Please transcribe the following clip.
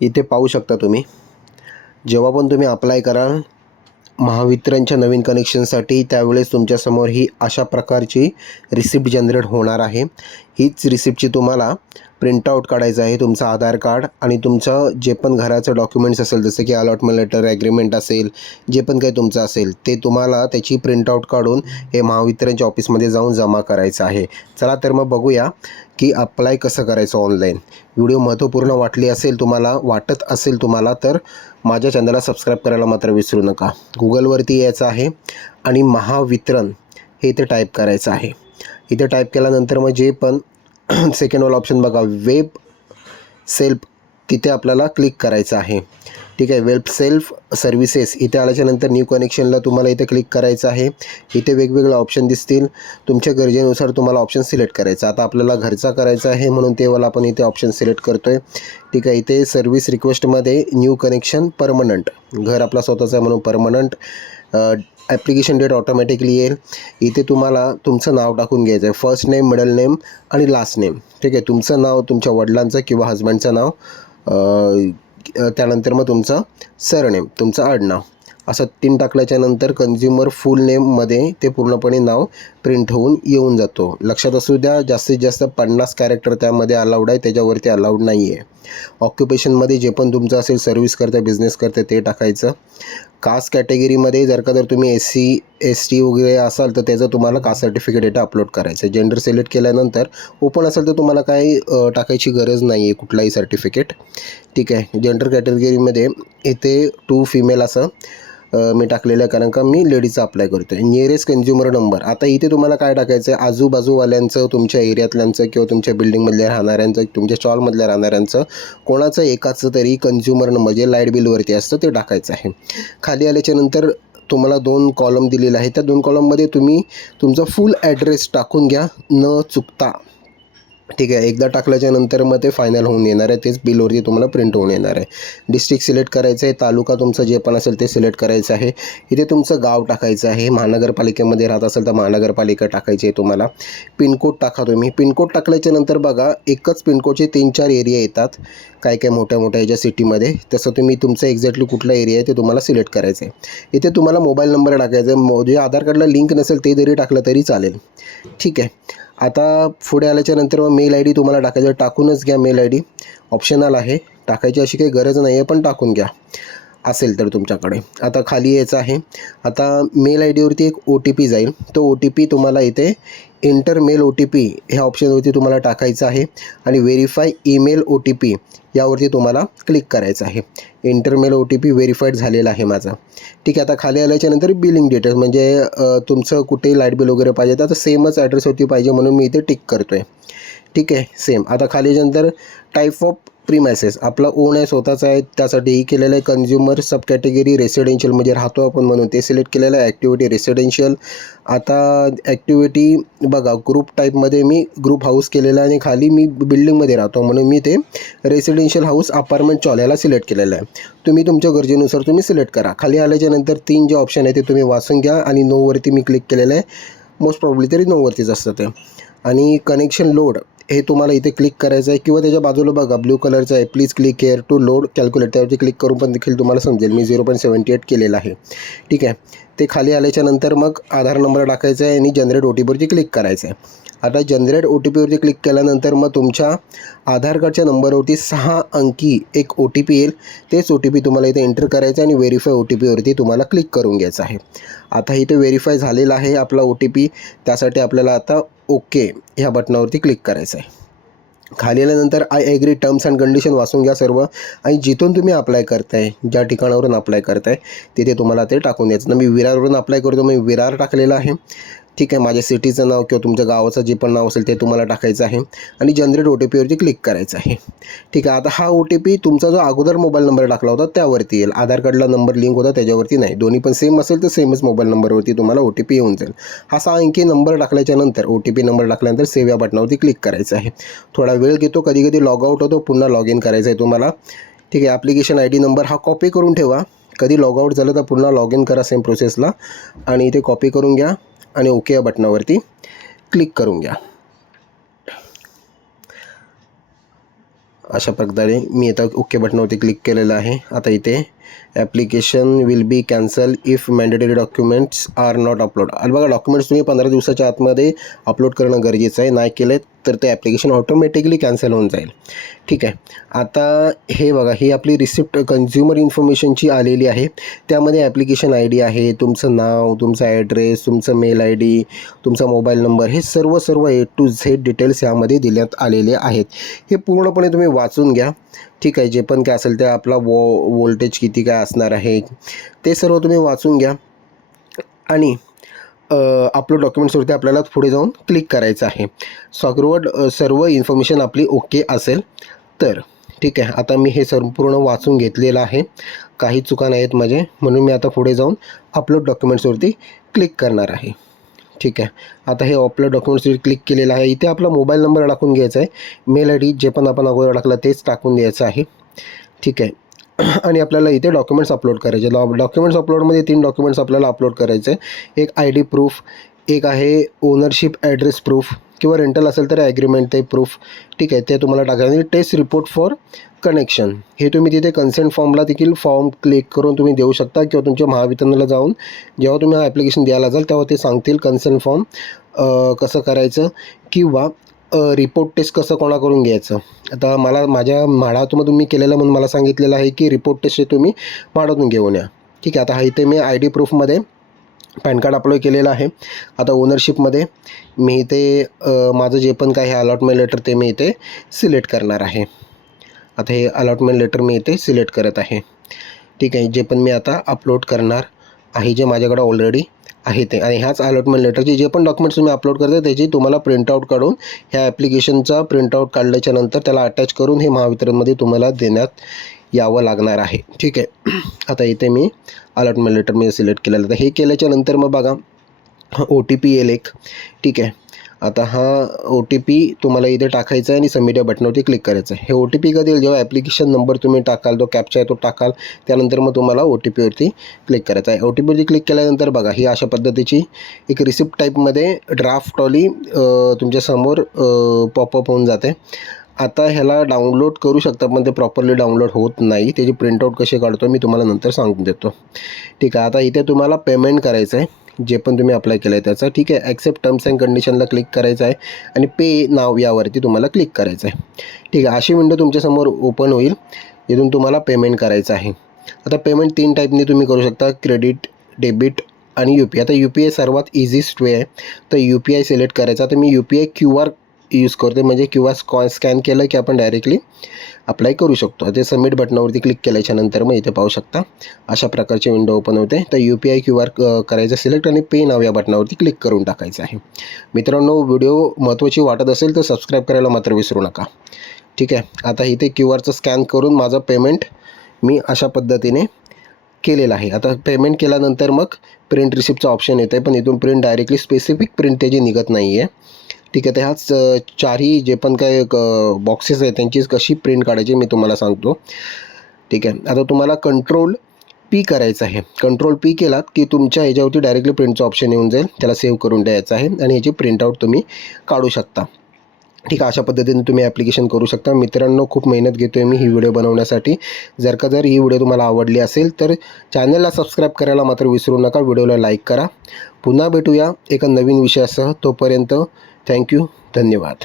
इथे पाहू शकता तुम्ही, जेव्हा पण तुम्ही अप्लाय कराल महावितरणच्या नवीन कनेक्शनसाठी त्यावेळेस तुमच्यासमोर ही अशा प्रकारची रिसिप्ट जनरेट होणार आहे. हीच रिसिप्टची तुम्हाला प्रिंटआउट काढायचं आहे. तुमचं आधार कार्ड आणि तुमचं जे पण घराचं डॉक्युमेंट्स असेल, जसं की अलॉटमेंट लेटर, ॲग्रीमेंट असेल, जे पण काही तुमचं असेल ते तुम्हाला त्याची प्रिंटआउट काढून हे महावितरणच्या ऑफिसमध्ये जाऊन जमा करायचं आहे. चला तर मग बघूया की अप्लाय कसं करायचं ऑनलाईन. व्हिडिओ महत्त्वपूर्ण वाटत असेल तुम्हाला तर माझ्या चॅनलला सबस्क्राईब करायला मात्र विसरू नका. गुगलवरती यायचं आहे आणि महावितरण हे इथे टाईप करायचं आहे. इथे टाईप केल्यानंतर मग जे पण सेकंडवाला ऑप्शन बघा, वेब सेल्फ, तिथे आपल्याला क्लिक करायचं आहे. ठीक आहे, वेब सेल्फ सर्व्हिसेस इथे आल्याच्यानंतर न्यू कनेक्शनला तुम्हाला इथे क्लिक करायचं आहे. इथे वेगवेगळे ऑप्शन दिसतील, तुमच्या गरजेनुसार तुम्हाला ऑप्शन सिलेक्ट करायचं. आता आपल्याला घरचा करायचा आहे म्हणून तेवाला आपण इथे ऑप्शन सिलेक्ट करतो आहे. ठीक आहे, इथे सर्व्हिस रिक्वेस्टमध्ये न्यू कनेक्शन परमनंट, घर आपला स्वतःचा आहे म्हणून परमनंट. ॲप्लिकेशन डेट ऑटोमॅटिकली येईल. इथे तुम्हाला तुमचं नाव टाकून घ्यायचं आहे, फर्स्ट नेम, मिडल नेम आणि लास्ट नेम. ठीक आहे, तुमचं नाव, तुमच्या वडिलांचं किंवा हजबंडचं नाव, त्यानंतर मग तुमचं सरनेम, तुमचं आडनाव, असं 3 टाकल्याच्यानंतर कन्झ्युमर फुल नेममध्ये ते पूर्णपणे नाव प्रिंट होऊन येऊन जातो. लक्षात असू द्या, जास्तीत जास्त 50 कॅरेक्टर त्यामध्ये अलाउड आहे, त्याच्यावरती अलाउड नाही आहे. ऑक्युपेशनमध्ये जे पण तुमचं असेल, सर्व्हिस करते, बिझनेस करते, ते टाकायचं. कास्ट कॅटेगरीमध्ये जर तुम्ही SC ST वगैरे असाल तर त्याचं तुम्हाला कास्ट सर्टिफिकेट डेटा अपलोड करायचं आहे. जेंडर सिलेक्ट केल्यानंतर ओपन असेल तर तुम्हाला काही टाकायची गरज नाही आहे कुठलाही सर्टिफिकेट. ठीक आहे, जेंडर कॅटेगरीमध्ये इथे 2 फिमेल असं मी टाकलेलं आहे, कारण का मी लेडीजचा अप्लाय करतो आहे. नियरेस्ट कन्झ्युमर नंबर, आता इथे तुम्हाला काय टाकायचं आहे, आजूबाजूवाल्यांचं, तुमच्या एरियातल्यांचं किंवा तुमच्या बिल्डिंगमधल्या राहणाऱ्यांचं, तुमच्या स्टॉलमधल्या राहणाऱ्यांचं, कोणाचं एकाचं तरी कन्झ्युमर नंबर जे लाईट बिलवरती असतं ते टाकायचं आहे. खाली आल्याच्यानंतर तुम्हाला 2 कॉलम दिलेले आहे, त्या 2 कॉलममध्ये तुम्ही तुमचा फुल ॲड्रेस टाकून घ्या न चुकता. ठीक आहे, एकदा टाकल्याच्यानंतर मग ते फायनल होऊन येणार आहे, तेच बिलवरती तुम्हाला प्रिंट होऊन येणार आहे. डिस्ट्रिक्ट सिलेक्ट करायचं आहे, तालुका तुमचं जे पण असेल ते सिलेक्ट करायचं आहे. इथे तुमचं गाव टाकायचं आहे, महानगरपालिकेमध्ये राहत असेल तर महानगरपालिका टाकायची आहे तुम्हाला. पिनकोड टाका तुम्ही. पिनकोड टाकल्याच्यानंतर बघा, एकच पिनकोडचे 3-4 एरिया येतात काय काय मोठ्या ह्याच्या सिटीमध्ये, तसं तुम्ही तुमचं एक्झॅक्टली कुठला एरिया आहे ते तुम्हाला सिलेक्ट करायचं आहे. इथे तुम्हाला मोबाईल नंबर टाकायचा आहे, जे आधार कार्डला लिंक नसेल ते जरी टाकलं तरी चालेल. ठीक आहे, आता पुढे आल्याच्यानंतर मग मेल ID तुम्हाला टाकायचं, टाकूनच घ्या. मेल ID ऑप्शनल आहे, टाकायची अशी काही गरज नाही आहे, पण टाकून घ्या असेल तर तुमच्याकडे. आता खाली यायचं आहे. आता मेल IDवरती एक OTP जाईल, तो OTP तुम्हाला इथे एंटर मेल OTP ह्या ऑप्शनवरती तुम्हाला टाकायचं आहे आणि व्हेरीफाय ईमेल OTP यावरती तुम्हाला क्लिक करायचं आहे. एंटर मेल OTP व्हेरीफाईड झालेला आहे माझा. ठीक आहे, आता खाली आल्याच्यानंतर बिलिंग डिटेल्स, म्हणजे तुमचं कुठेही लाईट बिल वगैरे पाहिजे तर सेमच ॲड्रेसवरती पाहिजे म्हणून मी इथे टिक करतो आहे. ठीक आहे, सेम. आता खाली नंतर टाईप ऑफ प्रीमायसेस, आपला ओन आहे, स्वतःचा आहे, त्यासाठीही केलेलं आहे. कन्झ्युमर सब कॅटेगरी रेसिडेन्शियल, म्हणजे राहतो आपण म्हणून ते सिलेक्ट केलेलं आहे. Activity residential. आता ॲक्टिव्हिटी बघा, ग्रुप टाईपमध्ये मी ग्रुप हाऊस केलेला आहे आणि खाली मी बिल्डिंगमध्ये राहतो म्हणून मी ते रेसिडेन्शियल हाऊस अपार्टमेंट चॉल्याला सिलेक्ट केलेलं आहे. तुम्ही तुमच्या गरजेनुसार तुम्ही सिलेक्ट करा. खाली आल्याच्यानंतर 3 जे ऑप्शन आहे ते तुम्ही वाचून घ्या आणि नोवरती मी क्लिक केलेलं आहे. मोस्ट प्रॉब्ली तरी नोवरतीच असतं ते. आणि कनेक्शन लोड हे तुम्हाला इथे क्लिक करायचं आहे किंवा त्याच्या बाजूला बघा ब्ल्यू कलरचं आहे, please click here to load calculate, त्यावरती क्लिक करून पण देखील तुम्हाला समजेल. मी 0.78 केलेलं आहे. ठीक आहे, ते खाली आल्याच्यानंतर मग आधार नंबर टाकायचा आहे आणि जनरेट OTPवरती क्लिक करायचं आहे. आता जनरेट OTPवरती क्लिक केल्यानंतर मग तुमच्या आधार कार्डच्या नंबरवरती 6 अंकी एक OTP येईल. तेच OTP तुम्हाला इथे एंटर करायचं आणि व्हेरीफाय OTPवरती तुम्हाला क्लिक करून घ्यायचं आहे. आता इथे व्हेरीफाय झालेला आहे आपला OTP, त्यासाठी आपल्याला आता ओके ह्या बटनावरती क्लिक करायचं आहे. खाली आल्यानंतर I agree terms and condition वाचून घ्या सर्व आणि जिथून तुम्ही अप्लाय करताय, ज्या ठिकाणावरून अप्लाय करताय तिथे तुम्हाला ते टाकून द्यायचं. ना मी विरारवरून अप्लाय करतो, मी विरार टाकलेलं आहे. ठीक आहे, माझ्या सिटीचं नाव किंवा तुमच्या गावाचं जे पण नाव असेल ते तुम्हाला टाकायचं आहे आणि जनरेट OTPवरती क्लिक करायचं आहे. ठीक आहे, आता हा OTP तुमचा जो अगोदर मोबाईल नंबर टाकला होता त्यावरती येईल. आधार कार्डला नंबर लिंक होता त्याच्यावरती नाही. दोन्ही पण सेम असेल तर सेमच मोबाईल नंबरवरती तुम्हाला OTP येऊन जाईल. हा 6 अंकी नंबर टाकल्याच्यानंतर OTP नंबर टाकल्यानंतर सेव्ह या बटनावरती क्लिक करायचं आहे. थोडा वेळ घेतो, कधी कधी लॉग आउट होतो, पुन्हा लॉग इन करायचं आहे तुम्हाला. ठीक आहे, ॲप्लिकेशन ID नंबर हा कॉपी करून ठेवा. कधी लॉग आउट झालं तर पुन्हा लॉग इन करा सेम प्रोसेसला आणि इथे कॉपी करून घ्या आणि ओके या बटनावरती क्लिक करून घ्या. अशा प्रकारे मी आता ओके बटनावरती क्लिक केलेलं आहे. आता इथे application will be cancel if mandatory documents are not upload. बघा, डॉक्युमेंट्स तुम्ही 15 दिवसाच्या आतमध्ये अपलोड करणं गरजेचं आहे. नाही केले तर ते ॲप्लिकेशन ऑटोमॅटिकली कॅन्सल होऊन जाईल. ठीक आहे. आता हे बघा, ही आपली रिसिप्ट कन्झ्युमर इन्फॉर्मेशनची आलेली आहे. त्यामध्ये ॲप्लिकेशन ID आहे, तुमचं नाव, तुमचा ॲड्रेस, तुमचं मेल ID, तुमचा मोबाईल नंबर, हे सर्व A to Z डिटेल्स यामध्ये देण्यात आलेले आहेत. हे पूर्णपणे तुम्ही वाचून घ्या. ठीक आहे. जे पण काय असेल ते आपला वोल्टेज किती काय असणार आहे ते सर्व तुम्ही वाचून घ्या आणि अपलोड डॉक्युमेंट्सवरती आपल्याला पुढे जाऊन क्लिक करायचं आहे. सर्व इन्फॉर्मेशन आपली ओके असेल तर. ठीक आहे. आता मी हे संपूर्ण वाचून घेतलेलं आहे, काही चुका नाहीत माझे, म्हणून मी आता पुढे जाऊन अपलोड डॉक्युमेंट्सवरती क्लिक करणार आहे. ठीक आहे. आता हे अपलोड डॉक्युमेंट्सवर क्लिक केलेलं आहे. इथे आपला मोबाईल नंबर टाकून घ्यायचा आहे, मेल ID जे पण आपण अगोदर टाकलं तेच टाकून द्यायचं आहे. ठीक आहे. आणि आपल्याला इथे डॉक्युमेंट्स अपलोड करायचे. डॉक्युमेंट्स अपलोडमध्ये 3 डॉक्युमेंट्स आपल्याला अपलोड करायचे आहे. एक ID प्रूफ, एक आहे ओनरशिप ॲड्रेस प्रूफ, किंवा रेंटल असेल तर ॲग्रीमेंट ते प्रूफ. ठीक आहे. ते तुम्हाला टाकायचं. टेस्ट रिपोर्ट फॉर कनेक्शन, हे तुम्ही तिथे कन्सेंट फॉर्मला देखील फॉर्म क्लिक करून तुम्ही देऊ शकता, किंवा तुमच्या महावितरणला जाऊन जेव्हा तुम्ही हा ॲप्लिकेशन द्यायला जाल तेव्हा ते सांगतील कन्सेंट फॉर्म कसं करायचं, किंवा रिपोर्ट टेस्ट कसं कोणाकडून घ्यायचं. आता माझ्या म्हाडामधून मी केलेलं म्हणून मला सांगितलेलं आहे की रिपोर्ट टेस्ट हे तुम्ही म्हाडातून घेऊन या. ठीक आहे. आता इथे मी ID प्रूफमध्ये पॅन कार्ड अपलोड केलेलं आहे. आता ओनरशिपमध्ये मी इथे माझं जे पण काय हे अलॉटमेंट लेटर ते मी इथे सिलेक्ट करणार आहे. आता हे अलॉटमेंट लेटर मी इथे सिलेक्ट करत आहे. ठीक आहे. जे पण मी आता अपलोड करणार आहे, जे माझ्याकडे ऑलरेडी आहे ते, आणि ह्याच अलॉटमेंट लेटरचे जे पण डॉक्युमेंट्स तुम्ही अपलोड करता त्याची तुम्हाला प्रिंटआउट काढून ह्या ॲप्लिकेशनचा प्रिंटआउट काढल्याच्या नंतर त्याला अटॅच करून हे महावितरणमध्ये तुम्हाला देण्यात यावं लागणार आहे. ठीक आहे. आता इथे मी अलॉटमेंट लेटर मी सिलेक्ट केलेलं. तर हे केल्याच्या नंतर मग बघा OTP येईल एक. ठीक आहे. आता हा OTP तुम्हाला इथे टाकायचा आहे आणि सबमिट या बटनावरती क्लिक करायचं आहे. हे OTP कधी येईल, जेव्हा ॲप्लिकेशन नंबर तुम्ही टाकाल, तो कॅप्चा आहे तो टाकाल, त्यानंतर मग तुम्हाला OTPवरती क्लिक करायचं आहे. OTPवरती क्लिक केल्यानंतर बघा ही अशा पद्धतीची एक रिसिप्ट टाईपमध्ये ड्राफ्टवाली तुमच्यासमोर पॉपअप होऊन जाते. आता ह्याला डाउनलोड करू शकता, पण ते प्रॉपरली डाउनलोड होत नाही. त्याची प्रिंटआउट कशी काढतो मी तुम्हाला नंतर सांगून देतो. ठीक आहे. आता इथे तुम्हाला पेमेंट करायचं आहे जे पण तुम्ही अप्लाय केलं आहे त्याचं. ठीक आहे. ॲक्सेप्ट टर्म्स अँड कंडिशनला क्लिक करायचं आहे आणि पे नाव यावरती तुम्हाला क्लिक करायचं आहे. ठीक आहे. अशी विंडो तुमच्यासमोर ओपन होईल, जिथून तुम्हाला पेमेंट करायचं आहे. आता पेमेंट 3 टाईपने तुम्ही करू शकता, क्रेडिट, डेबिट आणि UPI. आता UPI सर्वात इझीस्ट वे आहे, तर UPI सिलेक्ट करायचा. आता मी UPI QR यूज करते, म्हणजे QR स्कॅन केलं की आपण डायरेक्टली अप्लाय करू शकतो. ते सबमिट बटनावरती क्लिक केल्याच्या नंतर मग इथे पाहू शकता अशा प्रकारची विंडो ओपन होते. तर UPI QR करायचं सिलेक्ट आणि पे नाव या बटनावरती क्लिक करून टाकायचं आहे. मित्रांनो, व्हिडिओ महत्त्वाची वाटत असेल तर सबस्क्राईब करायला मात्र विसरू नका. ठीक आहे. आता इथे QRचं स्कॅन करून माझं पेमेंट मी अशा पद्धतीने केलेलं आहे. आता पेमेंट केल्यानंतर मग प्रिंट रिसिप्टचा ऑप्शन येतं आहे, पण इथून प्रिंट डायरेक्टली स्पेसिफिक प्रिंट त्याची निघत नाही आहे. ठीक आहे. तर ह्याच 4ही जे पण काय बॉक्सेस आहेत त्यांची कशी प्रिंट काढायची मी तुम्हाला सांगतो. ठीक आहे. आता तुम्हाला कंट्रोल P करायचं आहे. कंट्रोल P केलात की तुमच्या ह्याच्यावरती डायरेक्टली प्रिंटचं ऑप्शन येऊन जाईल, त्याला सेव्ह करून द्यायचं आहे आणि ह्याची प्रिंटआउट तुम्ही काढू शकता. ठीक आहे. अशा पद्धतीने तुम्ही ॲप्लिकेशन करू शकता. मित्रांनो, खूप मेहनत घेतो आहे मी ही व्हिडिओ बनवण्यासाठी. जर ही व्हिडिओ तुम्हाला आवडली असेल तर चॅनलला सबस्क्राईब करायला मात्र विसरू नका. व्हिडिओला लाईक करा. पुन्हा भेटूया एका नवीन विषयासह. तोपर्यंत थँक्यू. धन्यवाद.